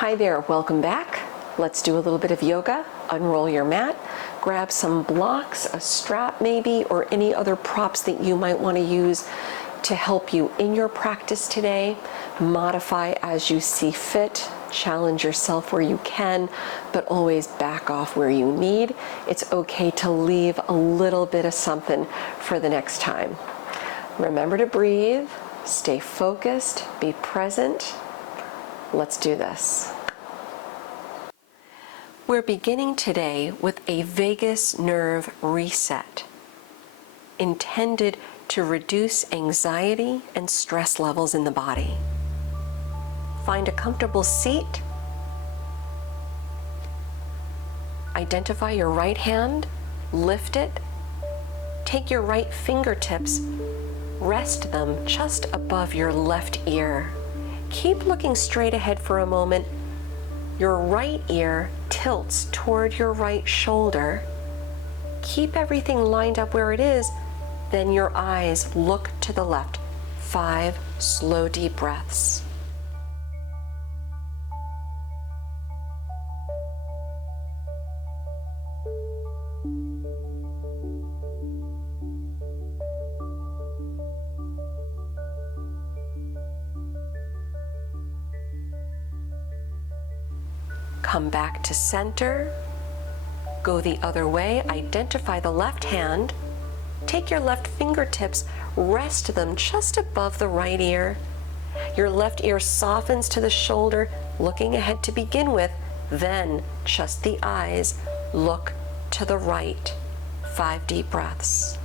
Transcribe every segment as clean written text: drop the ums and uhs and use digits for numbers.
Hi there, welcome back. Let's do a little bit of yoga. Unroll your mat, grab some blocks, a strap maybe, or any other props that you might want to use to help you in your practice today. Modify as you see fit. Challenge yourself where you can, but always back off where you need. It's okay to leave a little bit of something for the next time. Remember to breathe, stay focused, be present. Let's do this. We're beginning today with a vagus nerve reset, intended to reduce anxiety and stress levels in the body. Find a comfortable seat. Identify your right hand, lift it. Take your right fingertips, rest them just above your left ear. Keep looking straight ahead for a moment. Your right ear tilts toward your right shoulder. Keep everything lined up where it is. Then your eyes look to the left. 5 slow, deep breaths. Come back to center. Go the other way. Identify the left hand. Take your left fingertips, rest them just above the right ear. Your left ear softens to the shoulder, looking ahead to begin with. Then just the eyes look to the right. 5 deep breaths.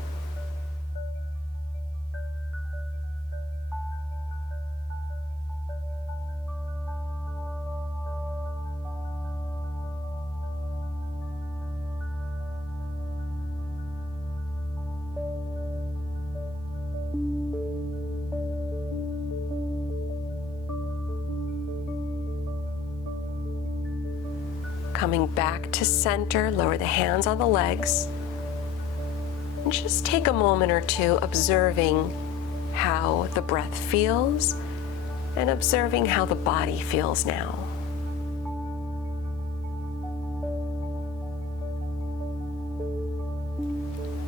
Coming back to center, lower the hands on the legs. And just take a moment or two observing how the breath feels and observing how the body feels now.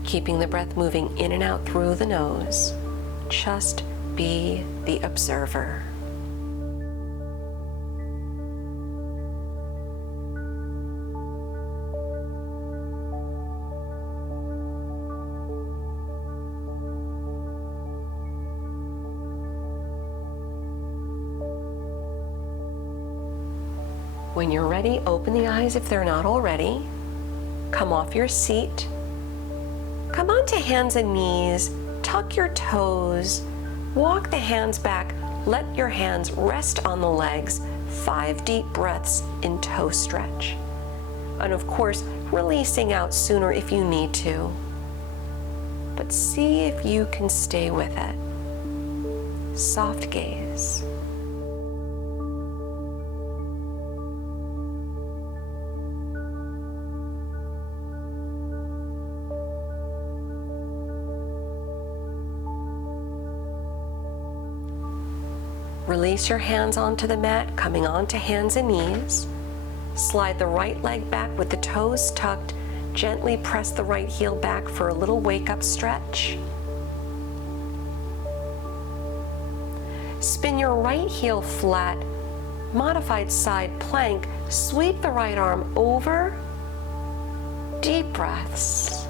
Keeping the breath moving in and out through the nose. Just be the observer. When you're ready, open the eyes if they're not already. Come off your seat. Come onto hands and knees. Tuck your toes. Walk the hands back. Let your hands rest on the legs. 5 deep breaths in toe stretch. And of course, releasing out sooner if you need to. But see if you can stay with it. Soft gaze. Release your hands onto the mat, coming onto hands and knees. Slide the right leg back with the toes tucked. Gently press the right heel back for a little wake-up stretch. Spin your right heel flat, modified side plank. Sweep the right arm over. Deep breaths.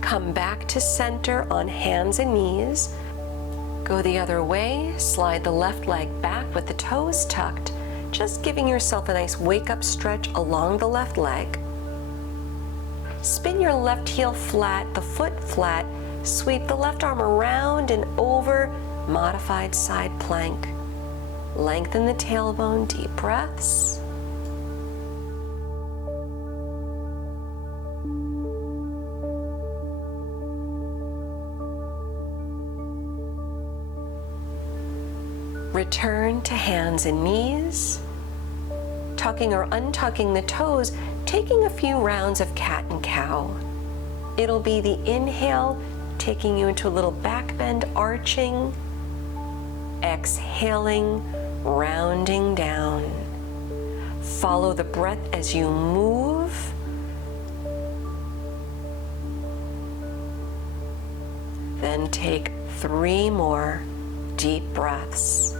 Come back to center on hands and knees. Go the other way, slide the left leg back with the toes tucked, just giving yourself a nice wake-up stretch along the left leg. Spin your left heel flat, the foot flat, sweep the left arm around and over, modified side plank. Lengthen the tailbone, deep breaths. Return to hands and knees, tucking or untucking the toes, taking a few rounds of cat and cow. It'll be the inhale, taking you into a little back bend, arching. Exhaling, rounding down. Follow the breath as you move. Then take 3 more deep breaths.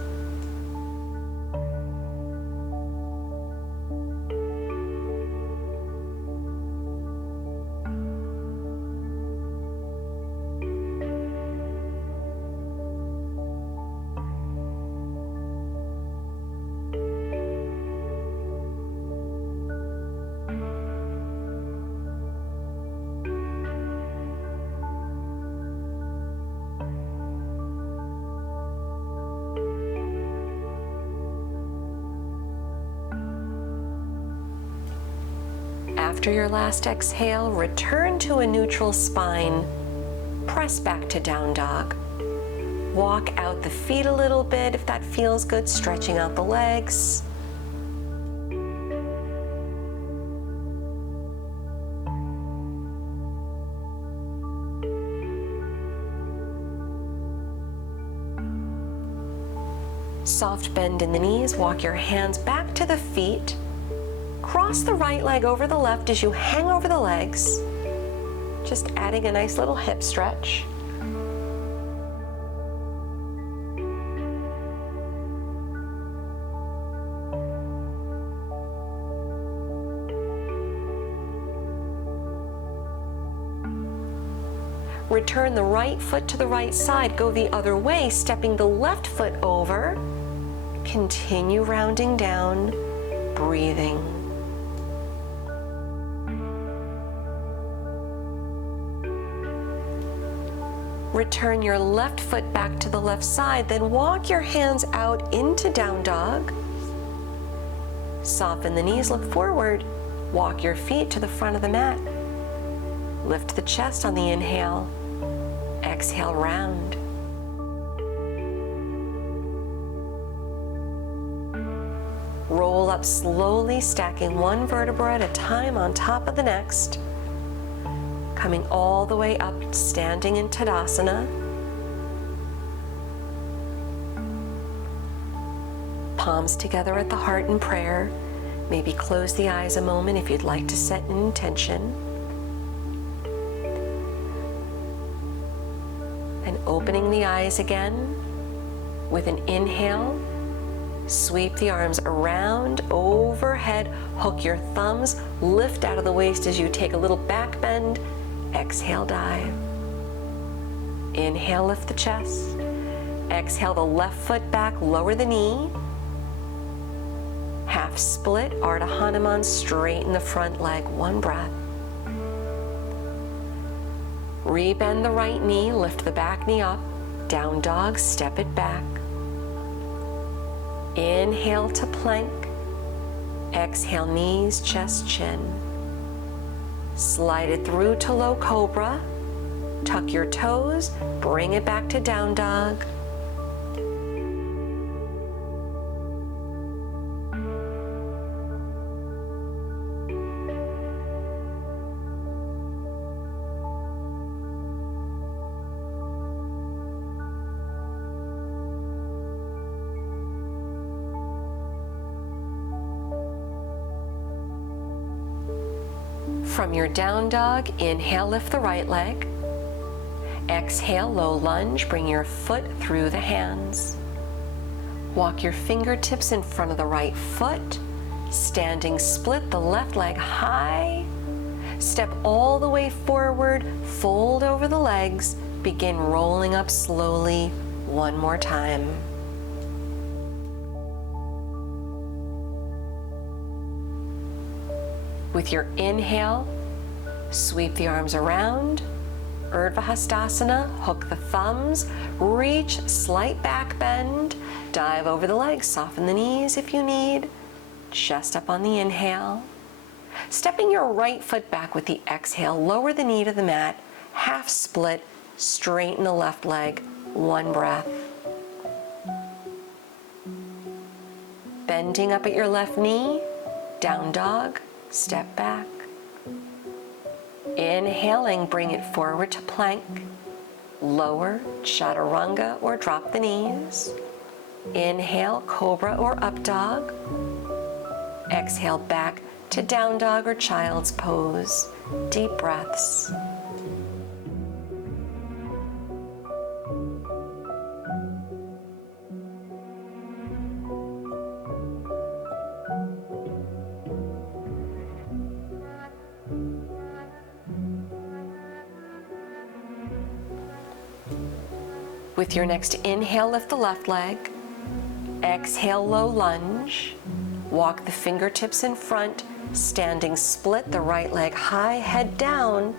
After your last exhale, return to a neutral spine. Press back to down dog. Walk out the feet a little bit if that feels good, stretching out the legs. Soft bend in the knees, walk your hands back to the feet. Cross the right leg over the left as you hang over the legs, just adding a nice little hip stretch. Return the right foot to the right side, go the other way, stepping the left foot over. Continue rounding down, breathing. Return your left foot back to the left side, then walk your hands out into down dog. Soften the knees, look forward. Walk your feet to the front of the mat. Lift the chest on the inhale. Exhale, round. Roll up slowly, stacking one vertebra at a time on top of the next. Coming all the way up, standing in Tadasana. Palms together at the heart in prayer. Maybe close the eyes a moment if you'd like to set an intention. And opening the eyes again with an inhale. Sweep the arms around, overhead, hook your thumbs, lift out of the waist as you take a little back bend. Exhale, dive. Inhale, lift the chest. Exhale, the left foot back, lower the knee. Half split, Ardha Hanuman, straighten the front leg, one breath. Rebend the right knee, lift the back knee up. Down dog, step it back. Inhale to plank. Exhale, knees, chest, chin. Slide it through to low cobra. Tuck your toes, bring it back to down dog. From your down dog, inhale, lift the right leg. Exhale, low lunge, bring your foot through the hands. Walk your fingertips in front of the right foot. Standing split, the left leg high. Step all the way forward, fold over the legs. Begin rolling up slowly, one more time. With your inhale, sweep the arms around, Urdhva Hastasana, hook the thumbs, reach, slight back bend, dive over the legs, soften the knees if you need, chest up on the inhale. Stepping your right foot back with the exhale, lower the knee to the mat, half split, straighten the left leg, one breath. Bending up at your left knee, down dog, step back. Inhaling, bring it forward to plank. Lower, chaturanga or drop the knees. Inhale, cobra or up dog. Exhale, back to down dog or child's pose. Deep breaths. With your next inhale, lift the left leg. Exhale, low lunge. Walk the fingertips in front, standing split, the right leg high, head down.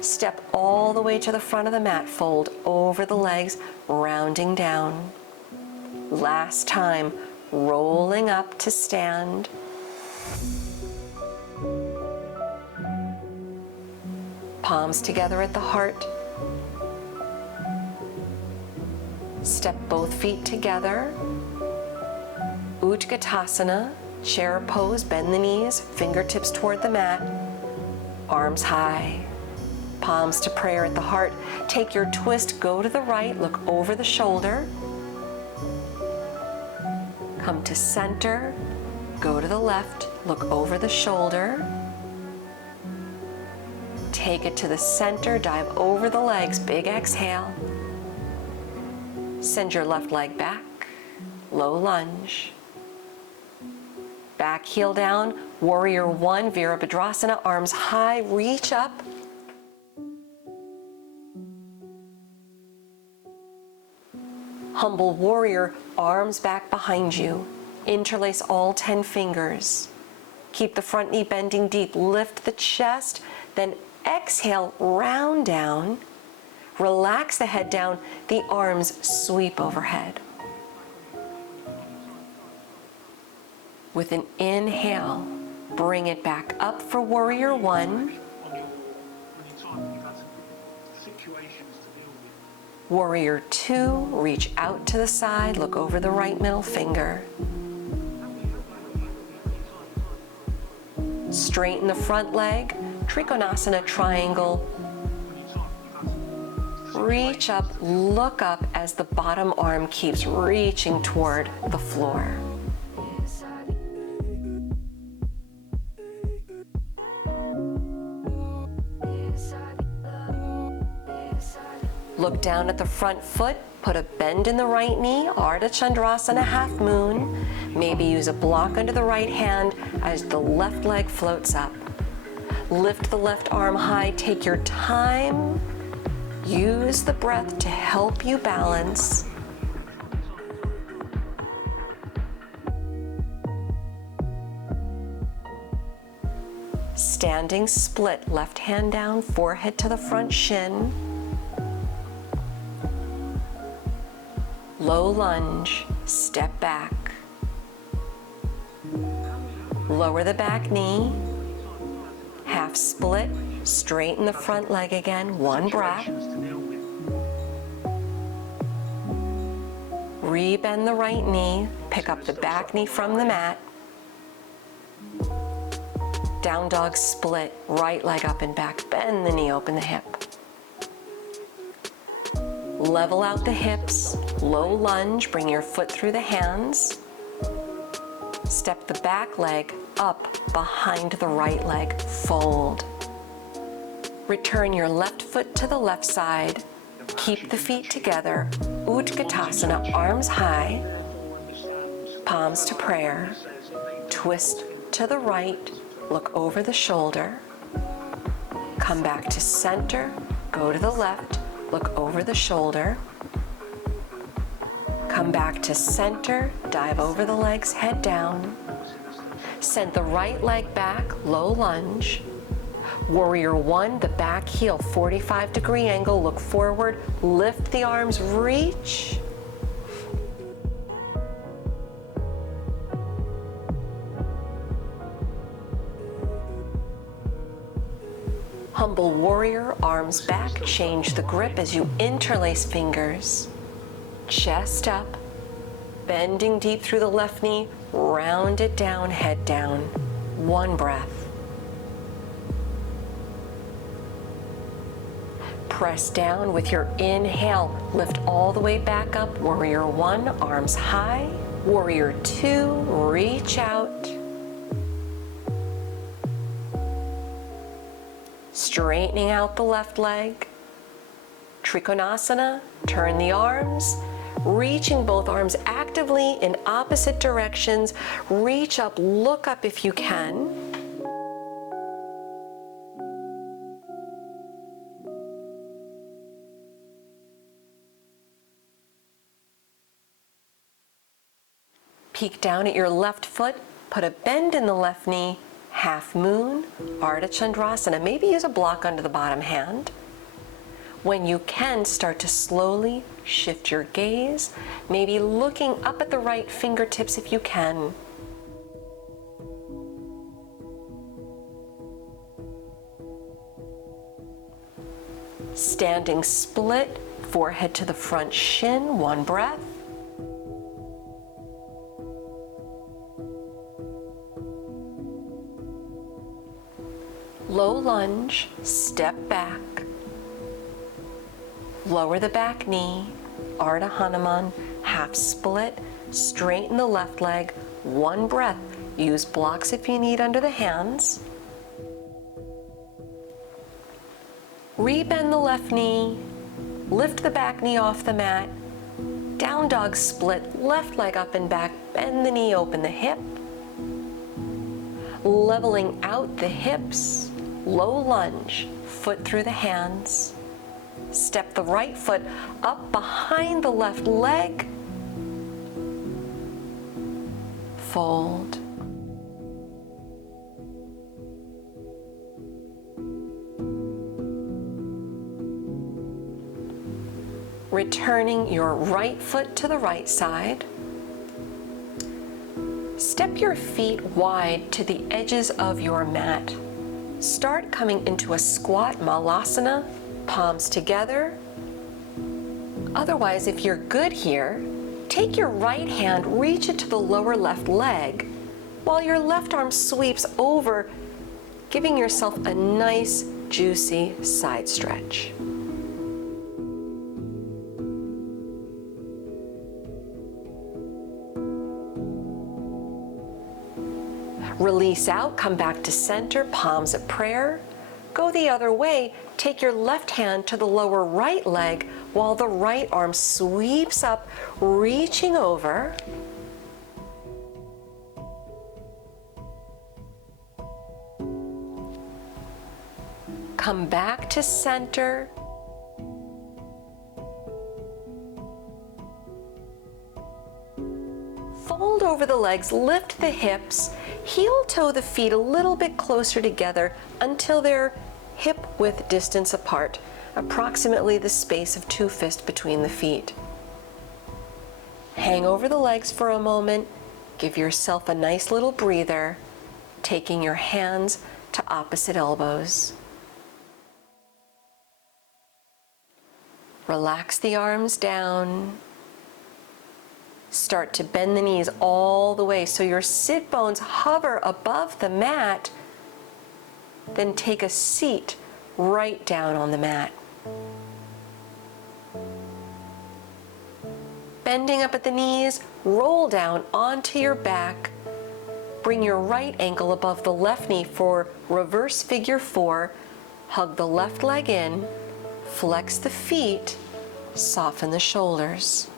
Step all the way to the front of the mat, fold over the legs, rounding down. Last time, rolling up to stand. Palms together at the heart. Step both feet together. Utkatasana, chair pose, bend the knees, fingertips toward the mat, arms high, palms to prayer at the heart. Take your twist, go to the right, look over the shoulder. Come to center, go to the left, look over the shoulder. Take it to the center, dive over the legs, big exhale. Send your left leg back, low lunge. Back heel down, warrior one, Virabhadrasana, arms high, reach up. Humble warrior, arms back behind you. Interlace all 10 fingers. Keep the front knee bending deep, lift the chest, then exhale, round down. Relax the head down, the arms sweep overhead. With an inhale, bring it back up for warrior one. Warrior two, reach out to the side, look over the right middle finger. Straighten the front leg, Trikonasana triangle. Reach up, look up as the bottom arm keeps reaching toward the floor. Look down at the front foot, put a bend in the right knee, Ardha Chandrasana, half moon. Maybe use a block under the right hand as the left leg floats up. Lift the left arm high, take your time. Use the breath to help you balance. Standing split, left hand down, forehead to the front shin. Low lunge, step back. Lower the back knee. Half split, straighten the front leg again, one breath. Rebend the right knee, pick up the back knee from the mat. Down dog split, right leg up and back, bend the knee, open the hip. Level out the hips, low lunge, bring your foot through the hands. Step the back leg up behind the right leg, fold. Return your left foot to the left side. Keep the feet together, Utkatasana, arms high, palms to prayer. Twist to the right, look over the shoulder. Come back to center, go to the left, look over the shoulder. Come back to center, dive over the legs, head down. Send the right leg back, low lunge. Warrior one, the back heel, 45-degree angle, look forward, lift the arms, reach. Humble warrior, arms back, change the grip as you interlace fingers. Chest up, bending deep through the left knee, round it down, head down. One breath. Press down with your inhale. Lift all the way back up. Warrior one, arms high. Warrior two, reach out. Straightening out the left leg. Trikonasana, turn the arms. Reaching both arms actively in opposite directions. Reach up, look up if you can. Peek down at your left foot, put a bend in the left knee, half moon, Ardha Chandrasana. Maybe use a block under the bottom hand. When you can, start to slowly shift your gaze, maybe looking up at the right fingertips if you can. Standing split, forehead to the front shin, one breath. Low lunge, step back. Lower the back knee, Ardha Hanuman, half split, straighten the left leg, one breath. Use blocks if you need under the hands. Rebend the left knee, lift the back knee off the mat, down dog split, left leg up and back, bend the knee, open the hip. Leveling out the hips, low lunge, foot through the hands. Step the right foot up behind the left leg. Fold. Returning your right foot to the right side. Step your feet wide to the edges of your mat. Start coming into a squat malasana, palms together. Otherwise, if you're good here, take your right hand, reach it to the lower left leg, while your left arm sweeps over, giving yourself a nice, juicy side stretch. Release out, come back to center, palms at prayer. Go the other way, take your left hand to the lower right leg while the right arm sweeps up, reaching over. Come back to center. Fold over the legs, lift the hips, heel toe the feet a little bit closer together until they're hip width distance apart, approximately the space of 2 fists between the feet. Hang over the legs for a moment, give yourself a nice little breather, taking your hands to opposite elbows. Relax the arms down. Start to bend the knees all the way so your sit bones hover above the mat. Then take a seat right down on the mat. Bending up at the knees, roll down onto your back. Bring your right ankle above the left knee for reverse figure 4. Hug the left leg in, flex the feet, soften the shoulders.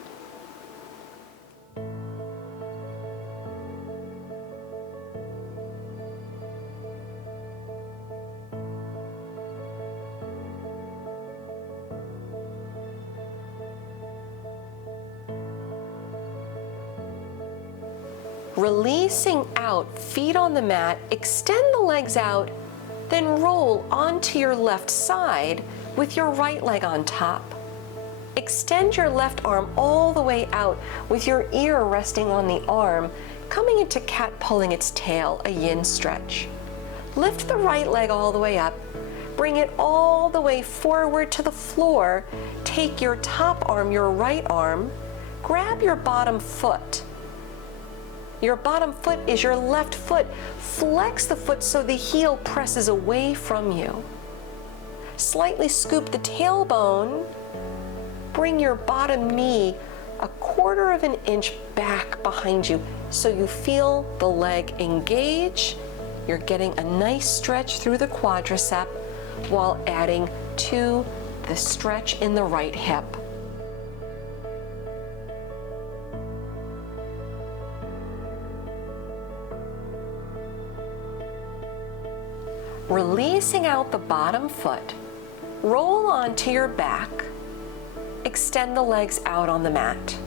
Releasing out, feet on the mat, extend the legs out, then roll onto your left side with your right leg on top. Extend your left arm all the way out with your ear resting on the arm, coming into cat pulling its tail, a yin stretch. Lift the right leg all the way up, bring it all the way forward to the floor, take your top arm, your right arm, grab your bottom foot. Your bottom foot is your left foot. Flex the foot so the heel presses away from you. Slightly scoop the tailbone. Bring your bottom knee 1/4 of an inch back behind you so you feel the leg engage. You're getting a nice stretch through the quadricep while adding to the stretch in the right hip. Releasing out the bottom foot, roll onto your back, extend the legs out on the mat.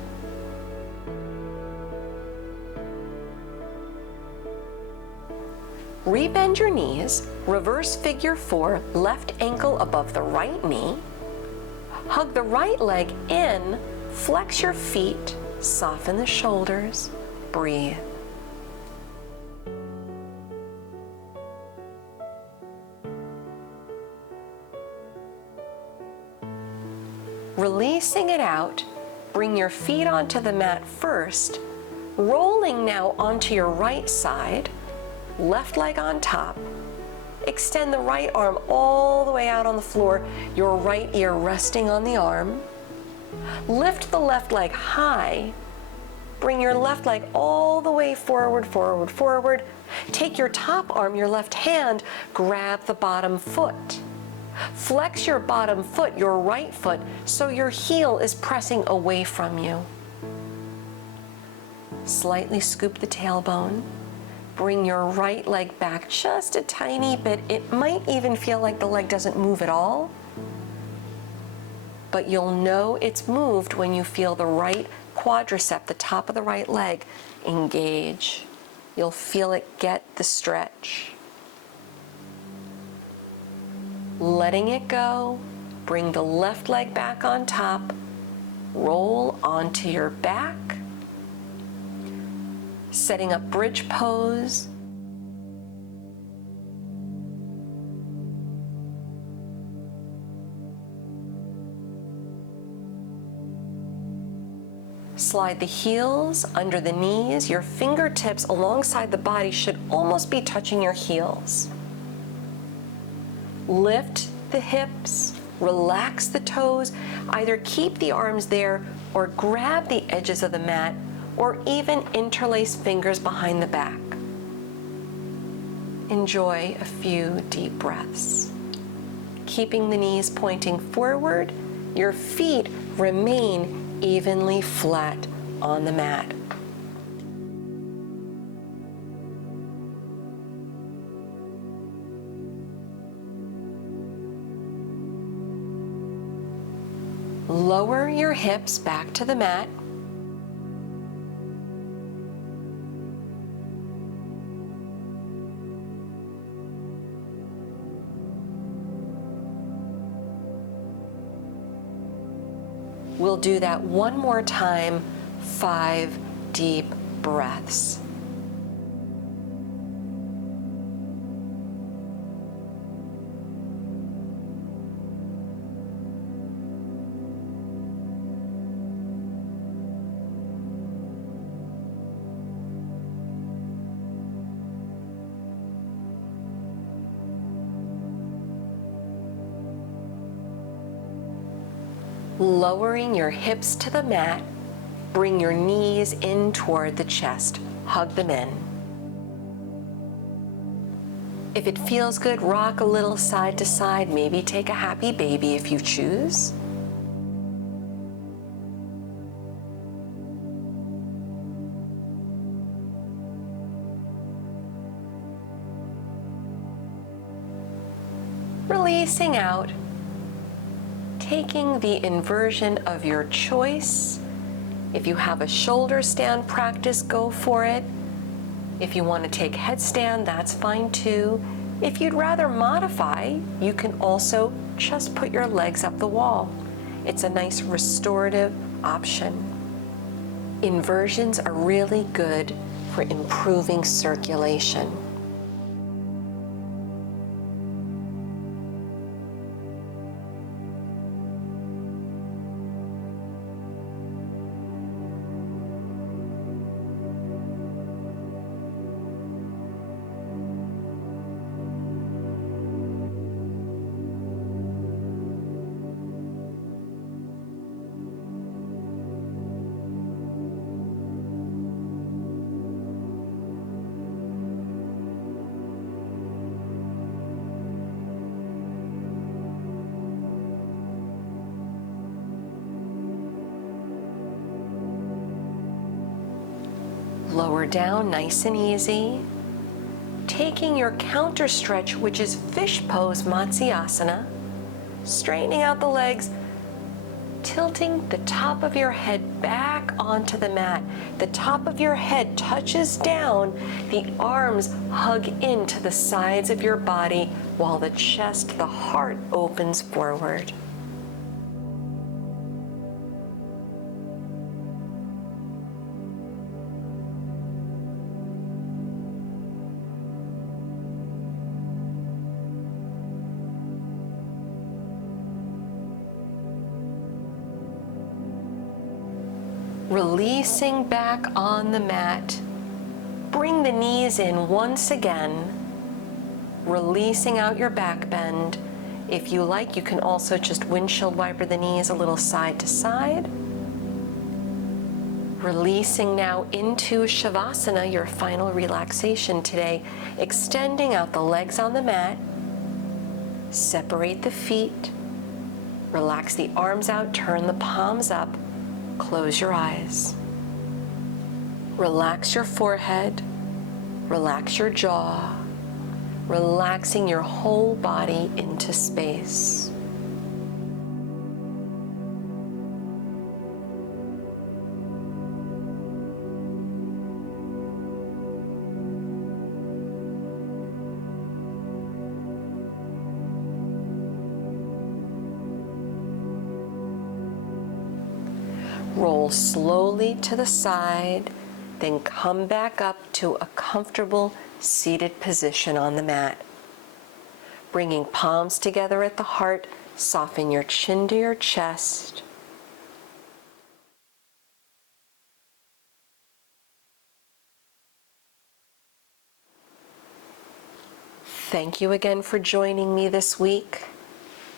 Rebend your knees, reverse figure 4, left ankle above the right knee. Hug the right leg in, flex your feet, soften the shoulders, breathe. Releasing it out, bring your feet onto the mat first, rolling now onto your right side, left leg on top. Extend the right arm all the way out on the floor, your right ear resting on the arm. Lift the left leg high. Bring your left leg all the way forward, forward, forward. Take your top arm, your left hand, grab the bottom foot. Flex your bottom foot, your right foot, so your heel is pressing away from you. Slightly scoop the tailbone. Bring your right leg back just a tiny bit. It might even feel like the leg doesn't move at all, but you'll know it's moved when you feel the right quadricep, the top of the right leg, engage. You'll feel it get the stretch. Letting it go, bring the left leg back on top, roll onto your back, setting up bridge pose. Slide the heels under the knees. Your fingertips alongside the body should almost be touching your heels. Lift the hips, relax the toes. Either keep the arms there or grab the edges of the mat, or even interlace fingers behind the back. Enjoy a few deep breaths. Keeping the knees pointing forward, your feet remain evenly flat on the mat. Lower your hips back to the mat. We'll do that one more time, 5 deep breaths. Lowering your hips to the mat, bring your knees in toward the chest. Hug them in. If it feels good, rock a little side to side. Maybe take a happy baby if you choose. Releasing out. Taking the inversion of your choice. If you have a shoulder stand practice, go for it. If you want to take headstand, that's fine too. If you'd rather modify, you can also just put your legs up the wall. It's a nice restorative option. Inversions are really good for improving circulation. Lower down nice and easy. Taking your counter stretch, which is fish pose Matsyasana, straightening out the legs, tilting the top of your head back onto the mat. The top of your head touches down, the arms hug into the sides of your body while the chest, the heart opens forward. Releasing back on the mat, bring the knees in once again, releasing out your back bend. If you like, you can also just windshield wiper the knees a little side to side. Releasing now into Shavasana, your final relaxation today, extending out the legs on the mat, separate the feet, relax the arms out, turn the palms up. Close your eyes. Relax your forehead, relax your jaw, relaxing your whole body into space. Roll slowly to the side, then come back up to a comfortable seated position on the mat. Bringing palms together at the heart, soften your chin to your chest. Thank you again for joining me this week.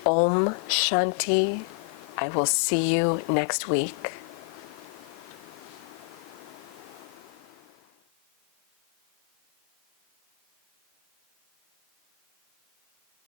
Om Shanti. I will see you next week.